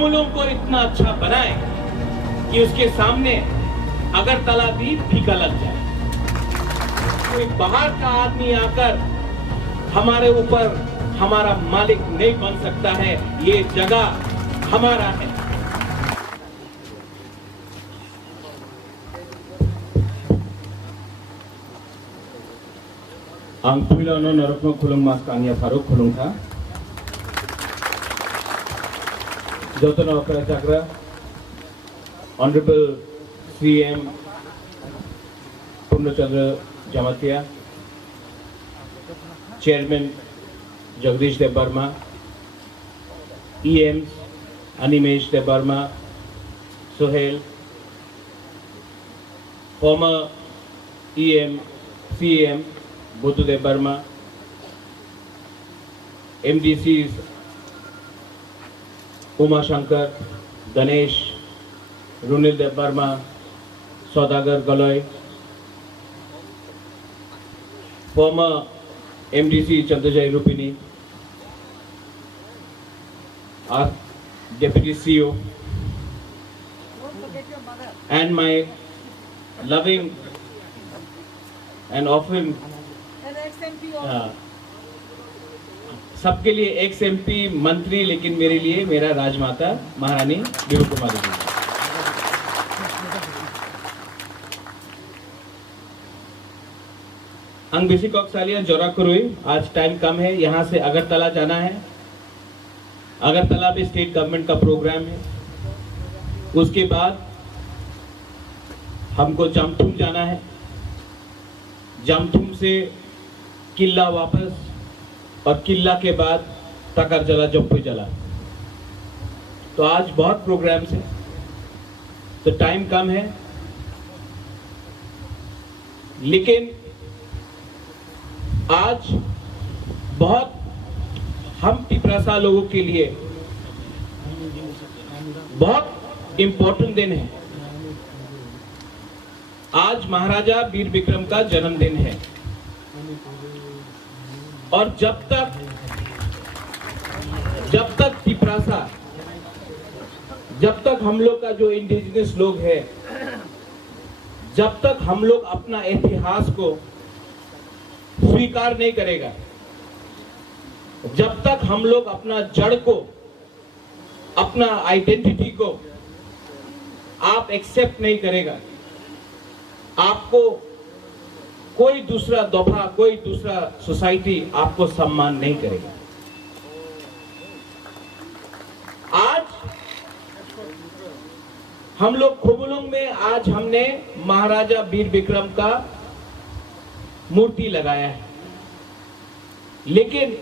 खुमुलों को इतना अच्छा बनाए कि उसके सामने अगरतला भी फीका लग जाए। कोई बाहर का आदमी आकर हमारे ऊपर हमारा मालिक नहीं बन सकता है। ये जगह हमारा है। Ang puilano narokno khulung mas kania faruk khulung tha. Jotona okra chakra Honorable CM Purnachandra Jamatia, Chairman Jagdish Dev Burma, EMs Animesh Dev Burma, Sohail, former EM, CM Bhutu Dev Burma, MDCs Uma Shankar, Ganesh, Runil Dev Burma, Saudagar Galoy, former MDC Chandrajay Rupini, our Deputy CEO, and my loving and often सबके लिए x MP मंत्री, लेकिन मेरे लिए मेरा राजमाता महारानी वीरू कुमारी जी। अंग बेसी कौकसालिया जोरा कुरुई, आज टाइम कम है, यहाँ से अगरतला जाना है। अगरतला में स्टेट गवर्नमेंट का प्रोग्राम है। उसके बाद हमको जामथुम जाना है। जामथुम से किला वापस, और किला के बाद तकरजला जप्पुजला। तो आज बहुत प्रोग्राम्स हैं, तो टाइम कम है, लेकिन आज बहुत हम पिपरासा लोगों के लिए बहुत इंपॉर्टेंट दिन है। आज महाराजा वीर विक्रम का जन्मदिन है, और जब तक पिपरासा, जब तक हम लोग का जो इंडिजिनस लोग है, जब तक हम लोग अपना इतिहास को स्वीकार नहीं करेगा, जब तक हम लोग अपना जड़ को, अपना आइडेंटिटी को आप एक्सेप्ट नहीं करेगा, आपको कोई दूसरा दफा, कोई दूसरा सोसाइटी आपको सम्मान नहीं करेगा। आज हम लोग खुमुलुंग में आज हमने महाराजा वीर विक्रम का मूर्ति लगाया है, लेकिन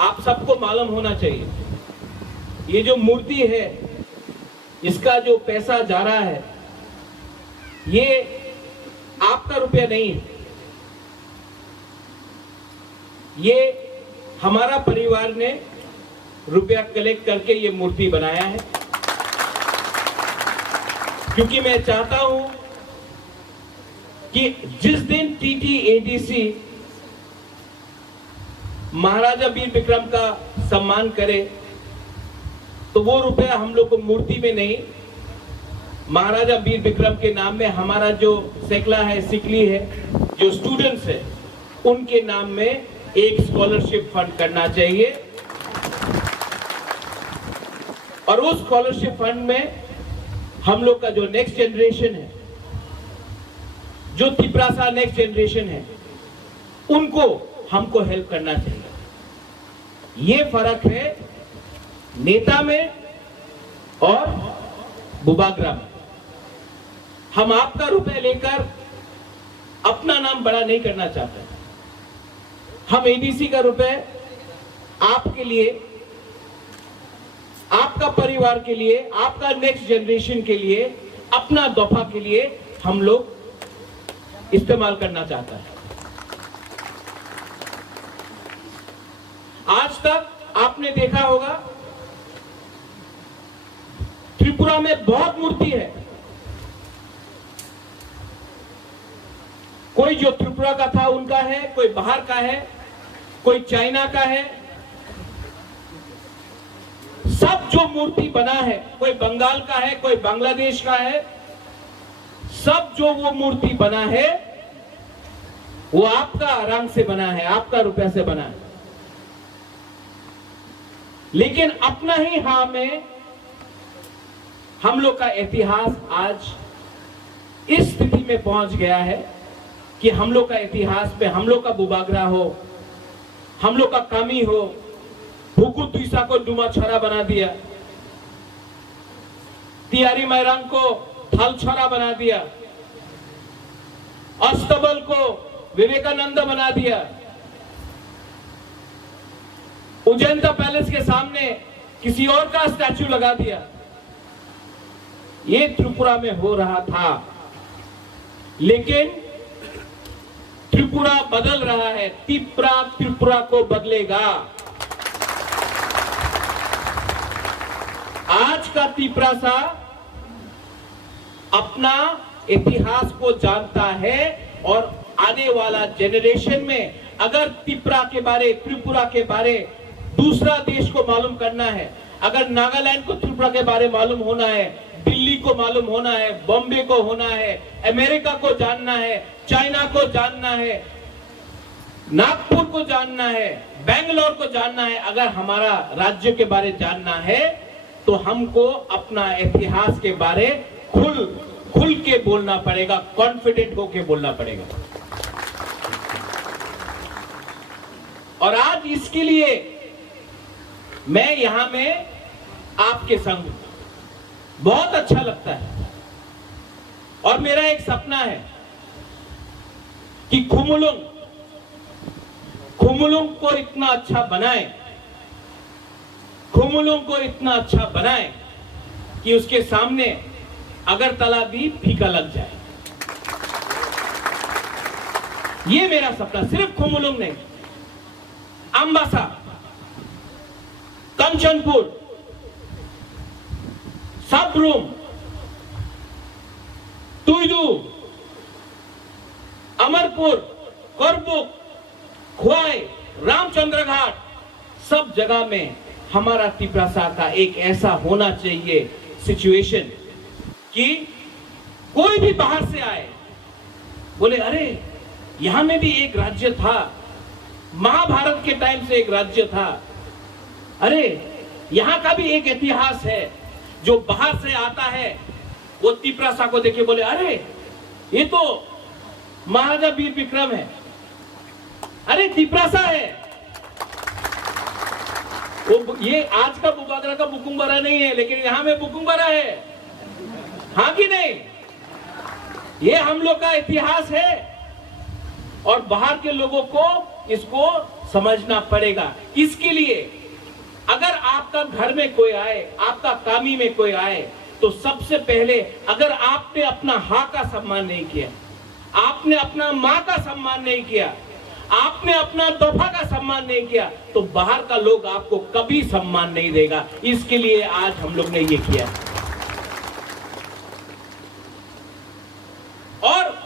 आप सबको मालूम होना चाहिए, ये जो मूर्ति है, इसका जो पैसा जा रहा है, ये आपका रुपया नहीं है। ये हमारा परिवार ने रुपया कलेक्ट करके ये मूर्ति बनाया है, क्योंकि मैं चाहता हूं कि जिस दिन TTADC महाराजा वीर विक्रम का सम्मान करे, तो वो रुपया हम लोग को मूर्ति में नहीं, महाराजा वीर विक्रम के नाम में हमारा जो सेकला है, सिकली है, जो स्टूडेंट्स है, उनके नाम में एक स्कॉलरशिप फंड करना चाहिए। और उस स्कॉलरशिप फंड में हम लोग का जो नेक्स्ट जनरेशन है, जो तिपरासा नेक्स्ट जनरेशन है, उनको हमको हेल्प करना चाहिए। ये फर्क है नेता में और बुबाग्रा में। हम आपका रुपए लेकर अपना नाम बड़ा नहीं करना चाहते। हम ADC का रुपए आपके लिए, आपका परिवार के लिए, आपका नेक्स्ट जनरेशन के लिए, अपना दफा के लिए हम लोग इस्तेमाल करना चाहता है। आज तक आपने देखा होगा त्रिपुरा में बहुत मूर्ति है। कोई जो त्रिपुरा का था उनका है, कोई बाहर का है, कोई चाइना का है, सब जो मूर्ति बना है, कोई बंगाल का है, कोई बांग्लादेश का है, सब जो वो मूर्ति बना है वो आपका रंग से बना है, आपका रुपया से बना है। लेकिन अपना ही हां में हम लोग का इतिहास आज इस स्थिति में पहुंच गया है कि हम लोग का इतिहास पे हम लोग का बुबागरा हो, हम लोग का कामी हो, भूकू तुइसा को डुमा छरा बना दिया, तियारी मैरांग को थल छरा बना दिया, अस्तबल को विवेकानंद बना दिया, उजैंता पैलेस के सामने किसी और का स्टैचू लगा दिया। ये त्रिपुरा में हो रहा था, लेकिन त्रिपुरा बदल रहा है। त्रिपुरा को बदलेगा। आज का त्रिपुरा अपना इतिहास को जानता है और आने वाला जेनरेशन में अगर त्रिपुरा के बारे दूसरा देश को मालूम करना है, अगर नागालैंड को त्रिपुरा के बारे मालूम होना है, दिल्ली को मालूम होना है, बॉम्बे को होना है, अमेरिका को जानना है, चाइना को जानना है, नागपुर को जानना है, बेंगलोर को जानना है, अगर हमारा राज्य के बारे जानना है तो हमको अपना इतिहास के बारे खुल के बोलना पड़ेगा, कॉन्फिडेंट होके बोलना पड़ेगा। और आज इसके लिए मैं यहां में आपके संग बहुत अच्छा लगता है और मेरा एक सपना है कि खुमुलुंग को इतना अच्छा बनाए, खुमुलुंग को इतना अच्छा बनाए कि उसके सामने अगरतला भी फीका लग जाए। ये मेरा सपना, सिर्फ खुमुलुंग नहीं, अंबासा, कंचनपुर, सबरूम, तुइदू, अमरपुर, करबुक, खुआई, रामचंद्र घाट, सब जगह में हमारा त्रिपुरा का एक ऐसा होना चाहिए सिचुएशन कि कोई भी बाहर से आए बोले अरे यहां में भी एक राज्य था, महाभारत के टाइम से एक राज्य था, अरे यहां का भी एक इतिहास है। जो बाहर से आता है वो त्रिपुरा को देखे बोले अरे ये तो महाराजा वीर विक्रम है, अरे त्रिपुरा है वो। ये आज का बुबागरा का बुकुम्बरा नहीं है, लेकिन यहां में बुकुम्बरा है, हाँ कि नहीं? ये हम लोग का इतिहास है और बाहर के लोगों को इसको समझना पड़ेगा। इसके लिए अगर आपका घर में कोई आए, आपका कामी में कोई आए, तो सबसे पहले अगर आपने अपना हाँ का सम्मान नहीं किया, आपने अपना माँ का सम्मान नहीं किया, आपने अपना तोहफा का सम्मान नहीं किया, तो बाहर का लोग आपको कभी सम्मान नहीं देगा। इसके लिए आज हम लोग ने ये किया। और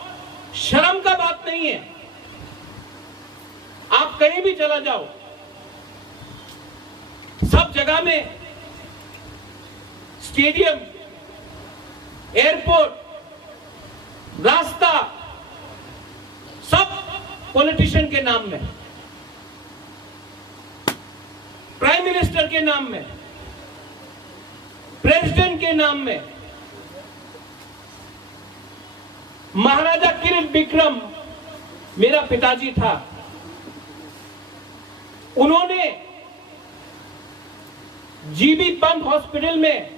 शर्म का बात नहीं है, आप कहीं भी चला जाओ, सब जगह में स्टेडियम, एयरपोर्ट, रास्ता, सब पॉलिटिशियन के नाम में, प्राइम मिनिस्टर के नाम में, प्रेसिडेंट के नाम में। महाराजा किरीट विक्रम मेरा पिताजी था, उन्होंने जीबी पंत हॉस्पिटल में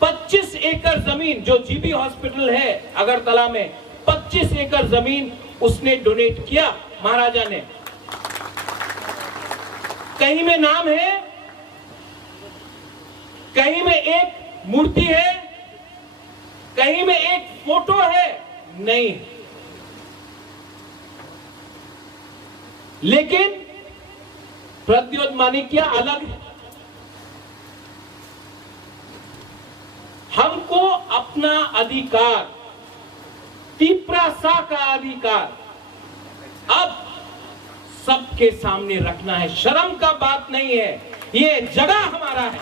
25 एकड़ जमीन, जो जीबी हॉस्पिटल है अगरतला में, 25 एकड़ जमीन उसने डोनेट किया महाराजा ने। कहीं में नाम है, कहीं में एक मूर्ति है, कहीं में एक फोटो है, नहीं। लेकिन प्रद्योत माणिक्य अलग है। हमको अपना अधिकार, त्रिपुरा का अधिकार अब सबके सामने रखना है। शर्म का बात नहीं है ये जगह हमारा है,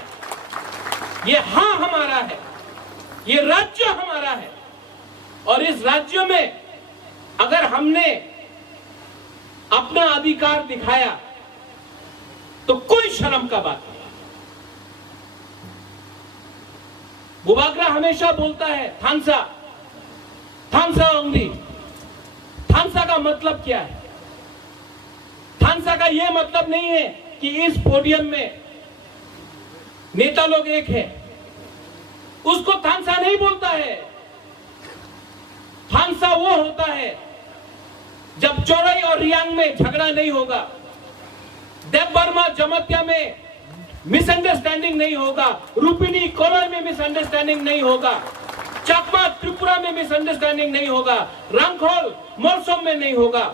ये हाँ हमारा है, ये राज्य हमारा है। और इस राज्य में अगर हमने अपना अधिकार दिखाया तो कोई शर्म का बात नहीं। बुबागरा हमेशा बोलता है थानसा, थानसा ओंगली। थानसा का मतलब क्या है? थानसा का यह मतलब नहीं है कि इस पोडियम में नेता लोग एक है, उसको थानसा नहीं बोलता है। थानसा वो होता है जब चौड़ई और रियांग में झगड़ा नहीं होगा, देवबर्मा जमत्या में मिसअंडरस्टैंडिंग नहीं होगा, रूपिनी कोलोई में मिसअंडरस्टैंडिंग नहीं होगा, चकमा त्रिपुरा में मिसअंडरस्टैंडिंग नहीं होगा, रंगखोल मोरसोम में नहीं होगा,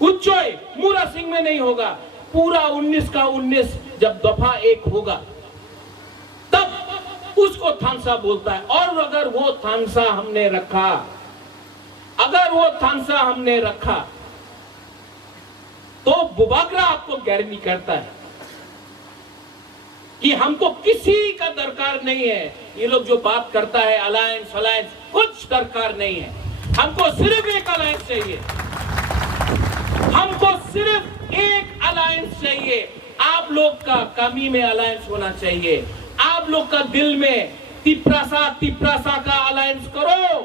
उच्चोई मूरा सिंह में नहीं होगा। पूरा 19 का 19 जब दफा एक होगा तब उसको थानसा बोलता है। और अगर वो थानसा हमने रखा, अगर वो थानसा हमने रखा तो बुबागरा आपको गारंटी करता है कि हमको किसी का दरकार नहीं है। ये लोग जो बात करता है अलायंस अलायंस, कुछ दरकार नहीं है। हमको सिर्फ एक अलायंस चाहिए, हमको सिर्फ एक अलायंस चाहिए। आप लोग का कमी में अलायंस होना चाहिए, आप लोग का दिल में तिप्रासा का अलायंस करो।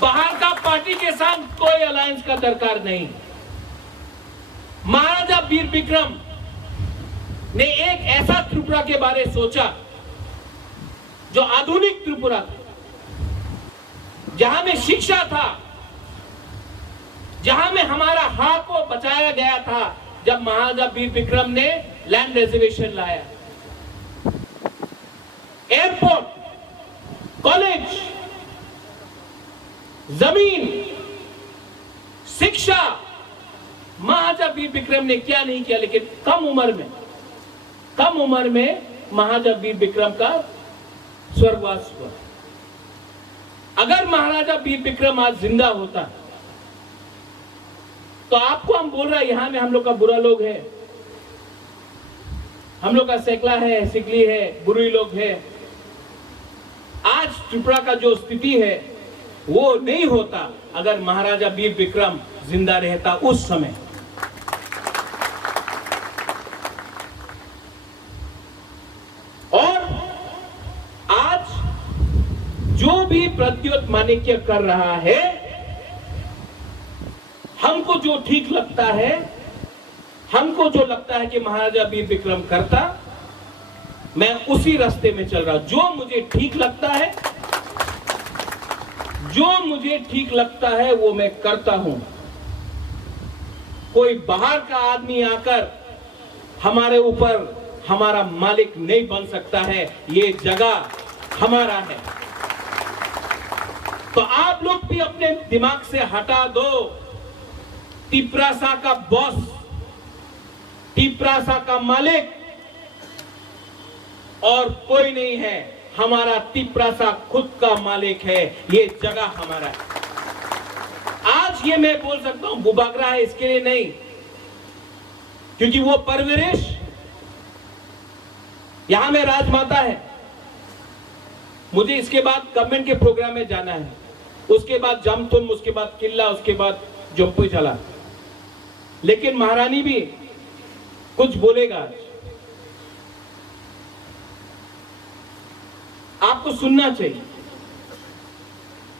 बाहर का पार्टी के साथ कोई अलायंस का दरकार नहीं। महाराजा वीर विक्रम ने एक ऐसा त्रिपुरा के बारे सोचा जो आधुनिक त्रिपुरा था, जहां में शिक्षा था, जहां में हमारा हक को बचाया गया था। जब महाराजा वीर विक्रम ने लैंड रिजर्वेशन लाया, एयरपोर्ट, कॉलेज, जमीन, शिक्षा, महाराजा वीर विक्रम ने क्या नहीं किया। लेकिन कम उम्र में महाराजा वीर विक्रम का स्वर्गवास हुआ। अगर महाराजा वीर विक्रम आज जिंदा होता तो आपको हम बोल रहे हैं यहां में हम लोग का बुरा लोग है, हम लोग का सैकला है, सिकली है, बुरी लोग है। आज त्रिपुरा का जो स्थिति है वो नहीं होता अगर महाराजा वीर विक्रम जिंदा रहता उस समय। और आज जो भी प्रद्योत माणिक्य कर रहा है, हमको जो ठीक लगता है, हमको जो लगता है कि महाराजा वीर विक्रम करता, मैं उसी रास्ते में चल रहा हूं। जो मुझे ठीक लगता है, जो मुझे ठीक लगता है वो मैं करता हूं। कोई बाहर का आदमी आकर हमारे ऊपर हमारा मालिक नहीं बन सकता है। ये जगह हमारा है। तो आप लोग भी अपने दिमाग से हटा दो, तिप्रासा का बॉस, तिप्रासा का मालिक और कोई नहीं है। हमारा तिप्रासा खुद का मालिक है। ये जगह हमारा है। आज ये मैं बोल सकता हूं बुबागरा है इसके लिए नहीं, क्योंकि वो परवरिश यहां में राजमाता है। मुझे इसके बाद गवर्नमेंट के प्रोग्राम में जाना है, उसके बाद जमथुम, उसके बाद किला, उसके बाद जोपुई चला। लेकिन महारानी भी कुछ बोलेगा, आपको सुनना चाहिए।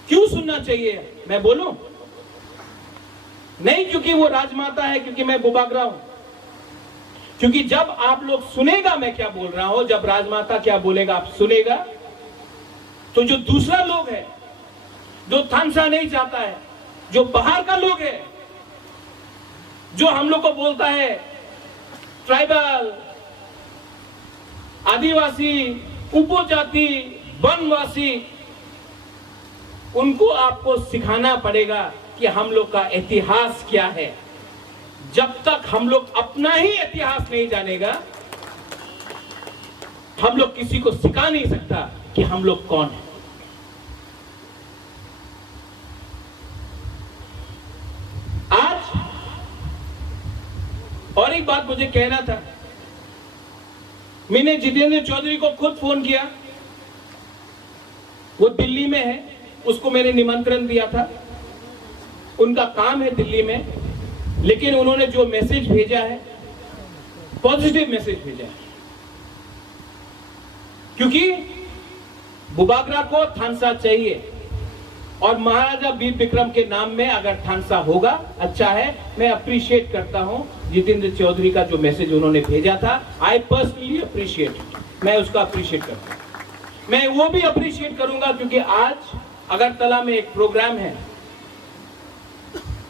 क्यों सुनना चाहिए मैं बोलूं? नहीं क्योंकि वो राजमाता है, क्योंकि मैं बुबागरा हूं। क्योंकि जब आप लोग सुनेगा मैं क्या बोल रहा हूं, जब राजमाता क्या बोलेगा आप सुनेगा, तो जो दूसरा लोग है, जो थानसा नहीं चाहता है, जो बाहर का लोग है, जो हम लोग को बोलता है ट्राइबल, आदिवासी, उपजाति, वनवासी, उनको आपको सिखाना पड़ेगा कि हम लोग का इतिहास क्या है। जब तक हम लोग अपना ही इतिहास नहीं जानेगा, हम लोग किसी को सिखा नहीं सकता कि हम लोग कौन है। आज और एक बात मुझे कहना था मैंने जितेंद्र चौधरी को खुद फोन किया, वो दिल्ली में है, उसको मैंने निमंत्रण दिया था, उनका काम है दिल्ली में, लेकिन उन्होंने जो मैसेज भेजा है, पॉजिटिव मैसेज भेजा है, क्योंकि बुबागरा को थानसा चाहिए और महाराजा वीर विक्रम के नाम में अगर थानसा होगा अच्छा है। मैं अप्रिशिएट करता हूं जितेंद्र चौधरी का जो मैसेज उन्होंने भेजा था, आई पर्सनली अप्रिशिएट, मैं उसका अप्रिशिएट करता हूं। मैं वो भी अप्रिशिएट करूंगा क्योंकि आज अगरतला में एक प्रोग्राम है,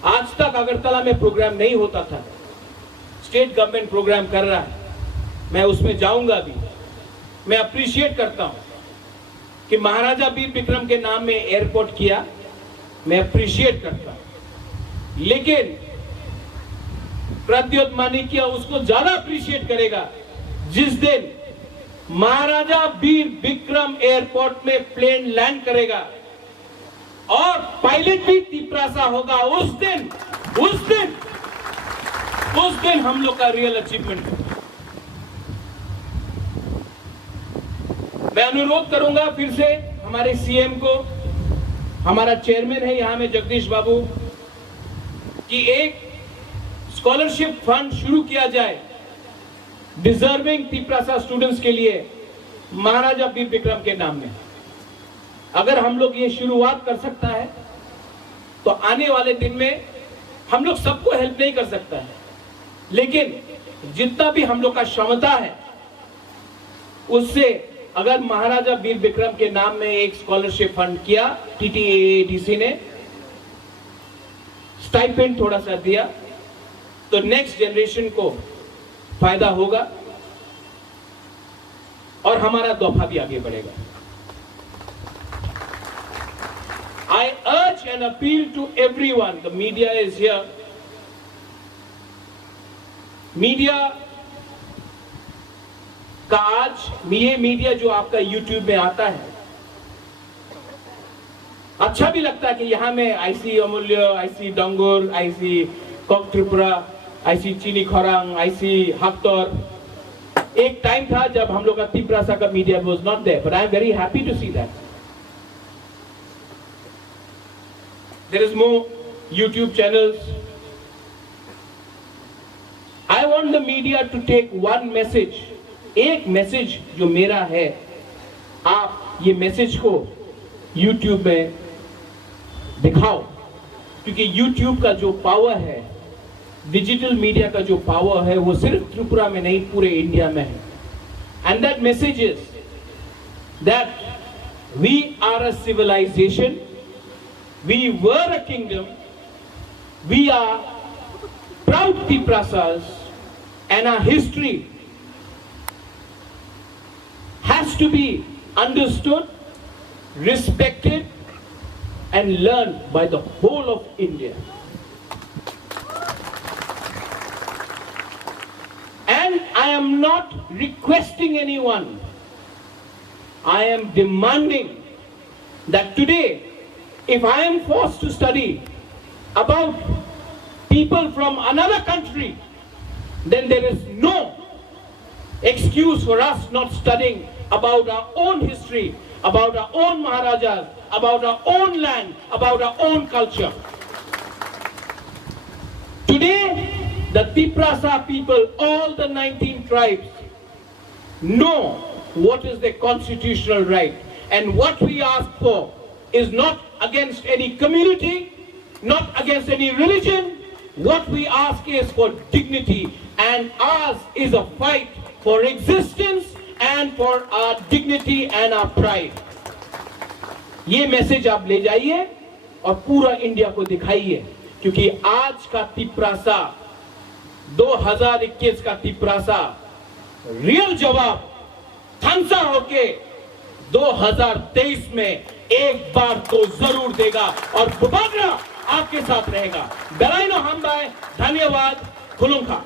आज तक अगरतला में प्रोग्राम नहीं होता था, स्टेट गवर्नमेंट प्रोग्राम कर रहा है, मैं उसमें जाऊंगा भी। मैं अप्रिशिएट करता हूं कि महाराजा वीर विक्रम के नाम में एयरपोर्ट किया, मैं अप्रिशिएट करता हूं, लेकिन प्रद्योत माणिक्य उसको ज्यादा अप्रिशिएट करेगा जिस दिन महाराजा वीर विक्रम एयरपोर्ट में प्लेन लैंड करेगा और पायलट भी तिपरासा होगा। उस दिन हम लोग का रियल अचीवमेंट है। मैं अनुरोध करूंगा फिर से हमारे सीएम को, हमारा चेयरमैन है यहां में जगदीश बाबू, कि एक स्कॉलरशिप फंड शुरू किया जाए डिजर्विंग तिपरासा स्टूडेंट्स के लिए महाराजा वीर विक्रम के नाम में। अगर हम लोग ये शुरुआत कर सकता है तो आने वाले दिन में हम लोग सबको हेल्प नहीं कर सकता है, लेकिन जितना भी हम लोग का क्षमता है उससे अगर महाराजा वीर विक्रम के नाम में एक स्कॉलरशिप फंड किया, टीटीएडीसी ने स्टाइपेंड थोड़ा सा दिया, तो नेक्स्ट जनरेशन को फायदा होगा और हमारा दौफा भी आगे बढ़ेगा। I urge and appeal to everyone, the media is here. Media का आज ये मीडिया जो आपका YouTube में आता है, अच्छा भी लगता है कि यहां में आईसी अमूल्य, आईसी डंगोर, आईसी कॉक त्रिपुरा, आईसी चीनी खोरांग, आईसी हक्तौर। एक टाइम था जब हम लोग का तिपरासा का media was not there, but I am very happy to see that there is more YouTube channels. I want the media to take one message, एक मैसेज जो मेरा है, आप ये मैसेज को YouTube में दिखाओ, क्योंकि YouTube का जो पावर है, डिजिटल मीडिया का जो पावर है, वो सिर्फ त्रिपुरा में नहीं पूरे इंडिया में है। And that message is that we are a civilization, we were a kingdom, we are proud Tiprasas, and our history has to be understood, respected, and learned by the whole of India. And I am not requesting anyone, I am demanding that today, if I am forced to study about people from another country, then there is no excuse for us not studying about our own history, about our own Maharajas, about our own land, about our own culture. Today, the Tiprasa people, all the 19 tribes, know what is their constitutional right, and what we ask for is not against any community, not against any religion. What we ask is for dignity, and ours is a fight for existence and for our dignity and our pride. ये message आप ले जाइए और पूरा India को दिखाइए, क्योंकि आज का तिपरासा, 2021 का तिपरासा रियल जवाब थानसा होके 2023 में एक बार तो जरूर देगा और बुबागरा आपके साथ रहेगा। दराइनो हमबाय, धन्यवाद, खुलुंखा।